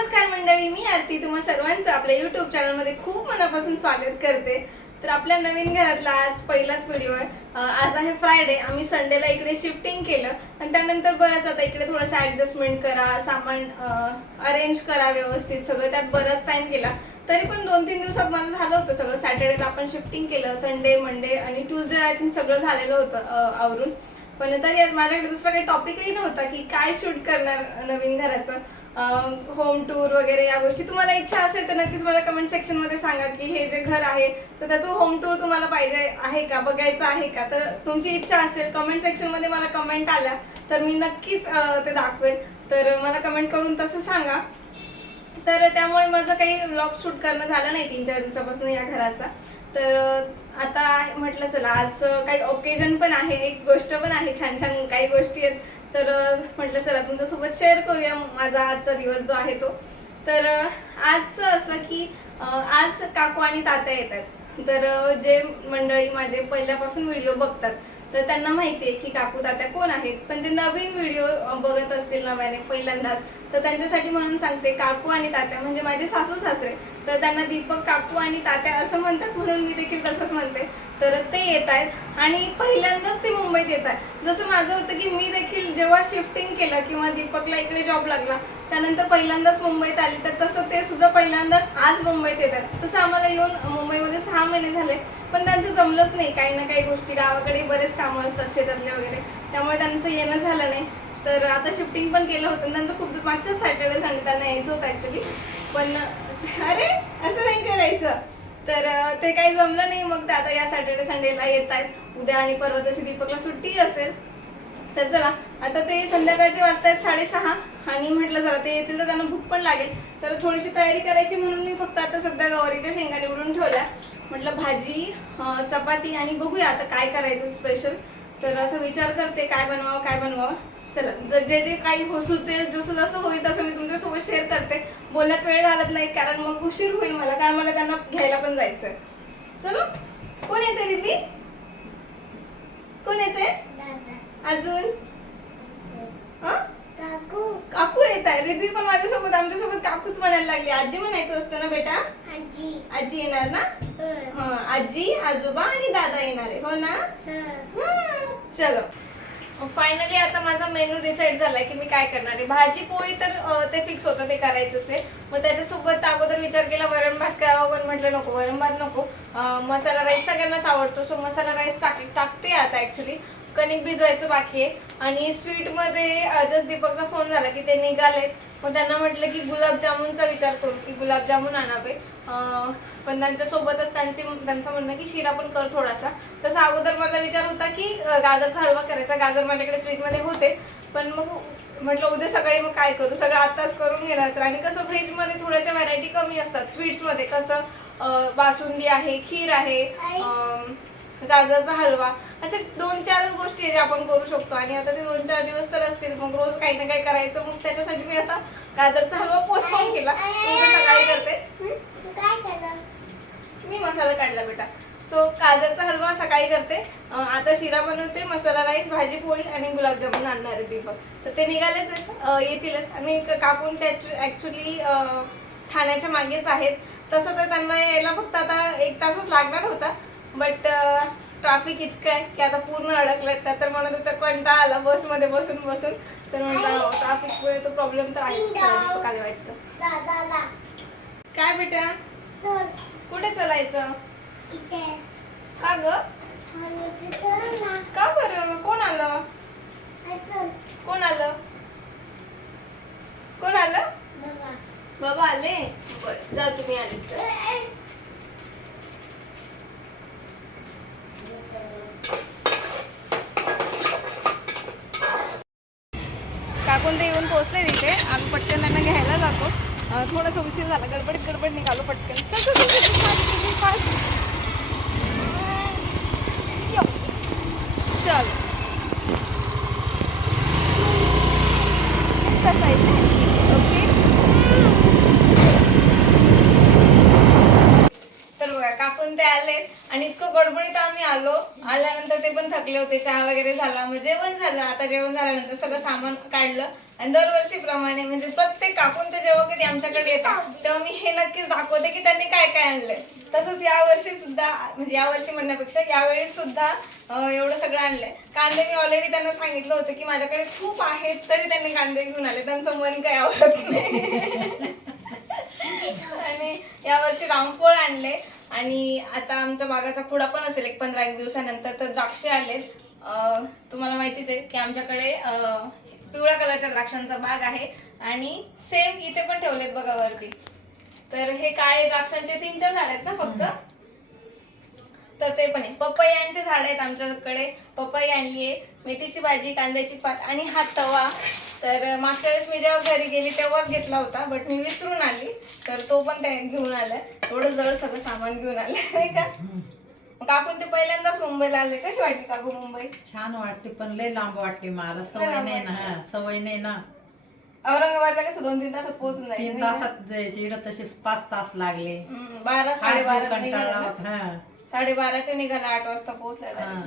स्वाती तुम्हा सर्वांचं आपल्या युट्यूब चॅनलमध्ये खूप मनापासून स्वागत करते. तर आपल्या नवीन घरातला आज पहिलाच व्हिडिओ आहे. आज आहे फ्रायडे आम्ही संडेला इकडे शिफ्टिंग केलं. आणि त्यानंतर बरंच आता इकडे थोडंसं ॲडजस्टमेंट करा सामान अरेंज करा व्यवस्थित. सगळं त्यात बराच टाइम गेला. तरी पण दोन तीन दिवसात माझं झालं होतं सगळं. सॅटर्डेला आपण शिफ्टिंग केलं संडे मंडे आणि ट्युजडे आय थिंक सगळं झालेलं होतं आवरून. पण तरी आज माझ्याकडे दुसरा काही टॉपिकही नव्हता की काय शूट करणार नवीन घराचं. होम टूर वगैरे या गोष्टी. तुम्हाला इच्छा असेल तर नक्कीच मला कमेंट सेक्शनमध्ये सांगा की हे जे घर आहे तर त्याचं होम टूर तुम्हाला पाहिजे आहे का बघायचं आहे का? तर तुमची इच्छा असेल कमेंट सेक्शनमध्ये मला कमेंट आल्या तर मी नक्कीच ते दाखवेल. तर मला कमेंट करून तसं सांगा. तर त्यामुळे माझं काही व्लॉग शूट करणं झालं नाही तीन चार दिवसापासून या घराचा. तर आता म्हटलं चला आज काही ओकेजन पण आहे एक गोष्ट पण आहे छान छान काही गोष्टी आहेत. तर म्हटलं चला तुमच्यासोबत शेअर करूया माझा आजचा दिवस जो आहे तो. तर आजचं असं की आज काकू आणि तात्या येतात. तर जे मंडळी माझे पहिल्यापासून व्हिडिओ बघतात तर त्यांना माहिती आहे की काकू तात्या कोण आहेत. पण जे नवीन व्हिडिओ बघत असतील नव्याने पहिल्यांदाच तर त्यांच्यासाठी म्हणून सांगते काकू आणि तात्या म्हणजे माझे सासू सासरे. तर त्यांना दीपक काकू आणि तात्या असं म्हणतात म्हणून मी देखील तसंच म्हणते. तर ते येत आहेत. आणि पहिल्यांदाच ते मुंबईत येत आहेत. जसं माझं होतं की मी देखील जेव्हा शिफ्टिंग केलं किंवा दीपकला इकडे जॉब लागला त्यानंतर पहिल्यांदाच मुंबईत आली. तर तसं ते सुद्धा पहिल्यांदाच आज मुंबईत येतात तसं आम्हाला येऊन मुंबईमध्ये सहा महिने झाले. पण त्यांचं जमलंच नाही. काही ना काही गोष्टी गावाकडे बरेच कामं असतात शेतातले वगैरे. त्यामुळे त्यांचं येणं झालं नाही. तर आता शिफ्टिंग पण केलं होतं त्यांचं खूप मागच्याच सॅटर्डे संडे त्यांना यायचं होतं ॲक्च्युली पण अरे असं नाही करायचं. तर ते काही जमलं नाही. मग ते आता या सॅटर्डे संडेला येत आहेत उद्या आणि परवा तशी दीपकला सुट्टी असेल. तर चला आता ते संध्याकाळचे वाजतायत साडेसहा. आणि म्हटलं चला ते येतील तर त्यांना भूक पण लागेल. तर थोडीशी तयारी करायची म्हणून मी फक्त आता सध्या गवारीच्या शेंगा निवडून ठेवल्या. म्हटलं भाजी चपाती आणि बघूया आता काय करायचं स्पेशल तर असं विचार करते काय बनवावं काय बनवावं. चला ज- जे जे काही हो सुचेल जसं जसं होईल तसं मी तुमच्यासोबत शेअर करते. बोलण्यात वेळ घालत नाही कारण मग उशीर होईल मला कारण मला त्यांना घ्यायला पण जायचं चलो कोण येते रिद्वी? कोण येते अजून? हं? काकू. काकू येत आहे. रिद्वी पण माझ्यासोबत आमच्यासोबत काकूच म्हणायला लागली. आजी म्हणायचं असतं ना बेटा? आजी. आजी येणार ना? हं. आजी आजोबा आणि दादा येणार आहे. हो ना. हं, चलो. फायनली आता माझा मेनू डिसाईड झालाय की मी काय करणार आहे. भाजी पोळी तर अं, ते फिक्स होतं ते करायचंच आहे. मग त्याच्यासोबत अगोदर विचार केला वरण भात करावं पण म्हटलं नको. वरण भात नको. अं, मसाला राईस सगळ्यांनाच आवडतो. सो मसाला राईस टाक टाकते आता ऍक्च्युली कणिक भिजवायचं बाकी आहे. आणि स्वीटमध्ये जस्ट दीपकचा फोन झाला की ते निघालेत. मग त्यांना म्हटलं की गुलाबजामुनचा विचार करू की गुलाबजामुन आणावे. पण त्यांच्यासोबतच त्यांची त्यांचं म्हणणं की शिरा पण कर थोडासा. तसा अगोदर माझा विचार होता की गाजरचा हलवा करायचा. गाजर माझ्याकडे फ्रीजमध्ये होते. पण मग म्हटलं उद्या सकाळी मग काय करू? सगळं आत्ताच करून घेणार तर आणि कसं फ्रीजमध्ये थोड्याशा व्हरायटी कमी असतात. स्वीट्समध्ये कसं बासुंदी आहे खीर आहे गाजरचा हलवा. असे दोन चारच गोष्टी आहे ज्या आपण करू शकतो. आणि आता ते दोन चार दिवस तर असतील. मग रोज काही ना काही करायचं. मग त्याच्यासाठी मी आता गाजरचा हलवा पोस्टपोन केला. उद्या सकाळी करते. मी मसाला काढला बेटा. सो गाजरचा हलवा सकाळी करते. आता शिरा बनवते मसाला राईस भाजी पोळी आणि गुलाबजामुन आणणार आहे दीपक. तर ते निघालेच येतीलच. आणि क- काकून त्याच ॲक्च्युली ठाण्याच्या मागेच आहेत. तसं तर त्यांना यायला फक्त आता एक तासच लागणार होता. बट ट्रॅफिक इतकं आहे की आता पूर्ण अडकलं तर मला होतं कंटाळा आला. बसमध्ये बसून बसून. तर म्हटलं हो, ट्रॅफिकमुळे तो प्रॉब्लेम तर आहेच काय वाटतं. काय बेटा? कुठे चालायचं? का ग? का बरं? कोण आलं? कोण आलं? कोण आलं? बाबा आले? बरं जा तुम्ही आले सर. पर्यंत येऊन पोहोचले तिथे. आम्ही पटकन त्यांना घ्यायला जातो. अं, थोडासा उशीर झाला. गडबड गडबड निघालो पटकन. चल, कसं आहे ओके. तर बघा काकून ते आले आणि इतकं गडबडीत आलो. आल्यानंतर ते पण थकले होते. चहा वगैरे झाला मग जेवण झालं. आता जेवण झाल्यानंतर सगळं सामान काढलं. आणि दरवर्षीप्रमाणे म्हणजे प्रत्येक काकून ते जेव्हा कधी आमच्याकडे येतात तेव्हा मी हे नक्कीच दाखवते की त्यांनी काय काय आणलंय. तसंच यावर्षी सुद्धा म्हणजे यावर्षी म्हणण्यापेक्षा यावेळी सुद्धा एवढं सगळं आणलंय. कांदे मी ऑलरेडी त्यांना सांगितलं होतं की माझ्याकडे खूप आहेत तरी त्यांनी कांदे घेऊन आले. त्यांचं मन काय आवडत नाही. आणि यावर्षी रामफळ आणले. आणि आता आमचा बागाचा खुडा पण असेल एक पंधरा एक दिवसानंतर तर द्राक्षे आलेत. तुम्हाला माहितीच आहे की आमच्याकडे पिवळ्या कलरच्या द्राक्षांचा बाग आहे आणि सेम इथे पण ठेवलेत बघा वरती. तर हे काळे द्राक्षांचे तीन चार झाड आहेत ना फक्त? तर ते पण आहे. पपयांचे झाड आहेत आमच्याकडे. पपई आणली आहे. मेथीची भाजी कांद्याची पात आणि हा तवा. तर मागच्या वेळेस मी जेव्हा घरी गेली तेव्हाच घेतला होता बट मी विसरून आली. तर तो पण त्या घेऊन आलाय एवढं जवळ सगळं सामान घेऊन आलंय नाही का? मग काकून ते पहिल्यांदाच मुंबईला आले. कशी वाटली काकू मुंबई? छान वाटते पण लय लांब वाटते मला. सवय नाही ना हा सवय नाही ना. औरंगाबादला कसं दोन तीन तासात पोहोचून जायचं तीन नाही का? तासात जायचे इकडं तसे पाच तास लागले. हम्म, बारा आज जीव साडेबारा कंटाळला निघाला? होता हा. साडेबाराच्या निघाला आठ वाजता पोहोचला हा.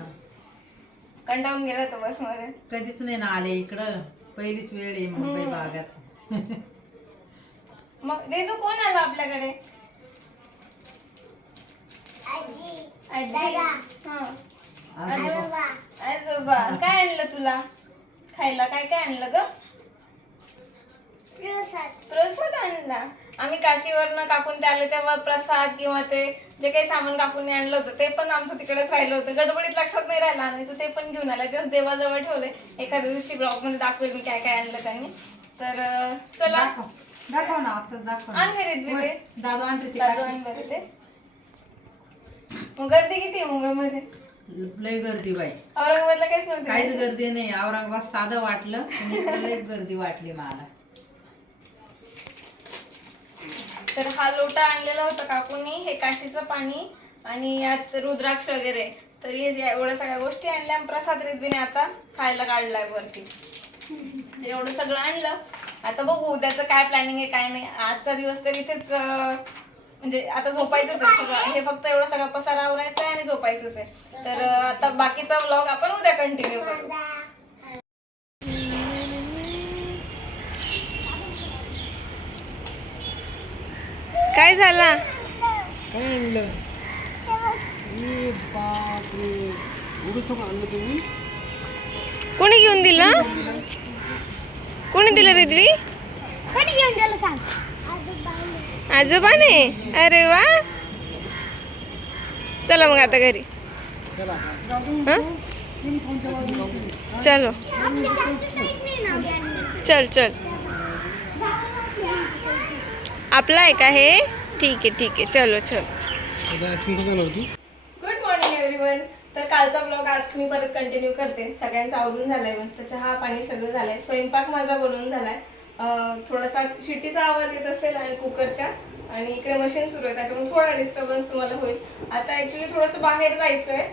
कंटाळून गेला तो बसमध्ये कधीच नाही ना आले इकडं. पहिलीच वेळ आहे मुंबई. भागात. मग रेदू कोण आला आपल्याकडे? आजी. आजी. दादा. हा. आजोबा. काय आणलं तुला? खायला काय काय आणलं ग? प्रसाद. प्रसाद आणला. आम्ही काशीवरनं काकून ते आले तेव्हा प्रसाद किंवा ते जे काही सामान काकून आणलं होतं ते पण आमचं तिकडेच राहिलं होतं. गडबडीत लक्षात नाही राहिलं आणायचं ते पण घेऊन आलं. जस्ट देवाजवळ ठेवले. एखाद्या दिवशी ब्लॉगमध्ये दाखवेल मी काय काय आणलं त्यांनी. तर चला. दाखव. दाखव ना दाखव. आण घरी दिले होय, ते. दादा. आणि ते मग गर्दी किती आहे मुंबईमध्ये? लय गर्दी बाई. औरंगाबादला काहीच नव्हती काहीच गर्दी. नाही. औरंगाबाद साधं वाटलं लय गर्दी वाटली मला. तर हा लोटा आणलेला होता काकूनी हे काशीचं पाणी आणि यात रुद्राक्ष वगैरे. तर हे एवढ्या सगळ्या गोष्टी आणल्या प्रसाद रिद्वीने आता खायला काढलाय वरती. एवढं सगळं आणलं. आता बघू उद्याचं काय प्लॅनिंग आहे काय नाही. आजचा दिवस तर इथेच म्हणजे आता झोपायचंच आहे सगळं. हे फक्त एवढं सगळं पसार आवरायचं आहे आणि झोपायचंच आहे. तर आता बाकीचा व्लॉग आपण उद्या कंटिन्यू करू माझा काय झाला? काय आणलं? कोणी घेऊन दिलं? कोणी दिलं रिद्वी? आजोबाने? अरे वा. चला मग आता घरी. चला? चलो. चल चल. आपला आहे का हे? ठीक आहे ठीक आहे. चलो चल. गुड मॉर्निंग एव्हरीवन तर कालचा ब्लॉग आज मी परत कंटिन्यू करते. सगळ्यांचं आवरून झालंय मस्त. चहा पाणी सगळं झालंय. स्वयंपाक माझा बनवून झालाय. अं, थोडासा शिट्टीचा आवाज येत असेल आणि कुकरच्या. आणि इकडे मशीन सुरू आहे त्याच्यामुळे थोडा डिस्टर्बन्स तुम्हाला होईल. आता ऍक्च्युली थोडंसं बाहेर जायचं आहे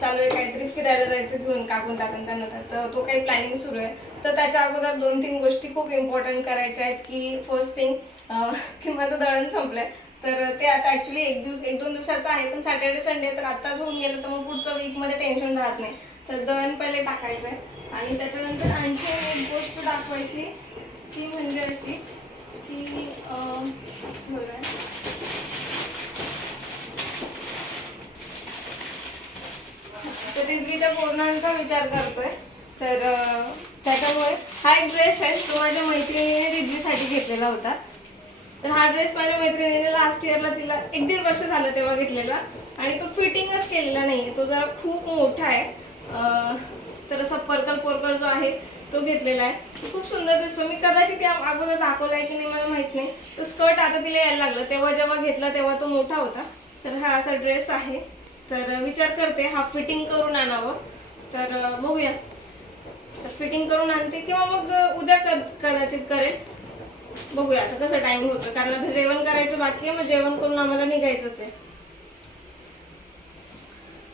चालू आहे काहीतरी फिरायला जायचं घेऊन काकून टाकून त्यांना. तर तो काही प्लॅनिंग सुरू आहे. तर त्याच्या अगोदर दोन तीन गोष्टी खूप इम्पॉर्टंट करायच्या आहेत की फर्स्ट थिंग की माझं दळण संपलंय. तर ते आता ऍक्च्युली एक दिवस एक दोन दिवसाचं आहे पण सॅटर्डे संडे तर आत्ताच होऊन गेलं तर मग पुढचं वीकमध्ये टेन्शन राहत नाही. तर दळण पहिले टाकायचं आहे आणि त्याच्यानंतर आणखी एक गोष्ट दाखवायची ती म्हणजे अशी की अं, तर रिद्वीच्या पूर्णांचा विचार करतोय. तर त्याच्यामुळे हा एक ड्रेस आहे तो माझ्या मैत्रिणीने रिद्वीसाठी घेतलेला होता. तर हा ड्रेस माझ्या मैत्रिणीने लास्ट इयरला तिला एक दीड वर्ष झालं तेव्हा घेतलेला. आणि तो फिटिंगच केलेला नाही तो जरा खूप मोठा आहे. तर असा पर्कल पर्कल जो आहे तो घेतलेला आहे. खूप सुंदर दिसतो. मी कदाचित या अगोदर दाखवलाय की नाही मला माहीत नाही. तो स्कर्ट आता तिला यायला लागलं. तेव्हा जेव्हा घेतला तेव्हा तो मोठा होता. तर हा असा ड्रेस आहे. तर विचार करते हा फिटिंग करून आणावं. तर बघूया. तर फिटिंग करून आणते किंवा मग उद्या कदाचित करेल. बघूया आता कसं टाइम होतं. कारण आता जेवण करायचं बाकी आहे मग जेवण करून आम्हाला निघायचंच आहे.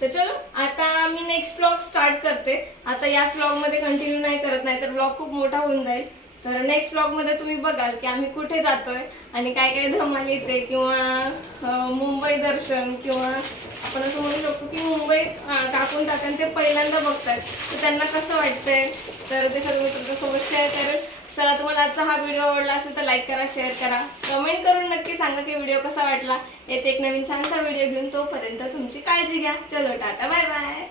तर चलो आता मी नेक्स्ट ब्लॉग स्टार्ट करते. आता या ब्लॉगमध्ये कंटिन्यू नाही करत नाही तर ब्लॉग खूप मोठा होऊन जाईल. तर नेक्स्ट ब्लॉगमध्ये तुम्ही बघाल की आम्ही कुठे जातोय आणि काय काय धमाल येते किंवा मुंबई दर्शन किंवा आपण असं म्हणू शकतो की मुंबई काकून काकांना ते पहिल्यांदा बघतात. तर त्यांना कसं वाटतंय? तर ते सगळं मी तुमच्यासोबत शेअर करेल. चला तुम्हाला आजचा हा व्हिडिओ आवडला असेल तर लाईक करा शेअर करा. कमेंट करून नक्की सांगा की व्हिडिओ कसा वाटला. येते एक नवीन छानसा व्हिडिओ घेऊन तोपर्यंत तुमची काळजी घ्या. चलो टाटा बाय बाय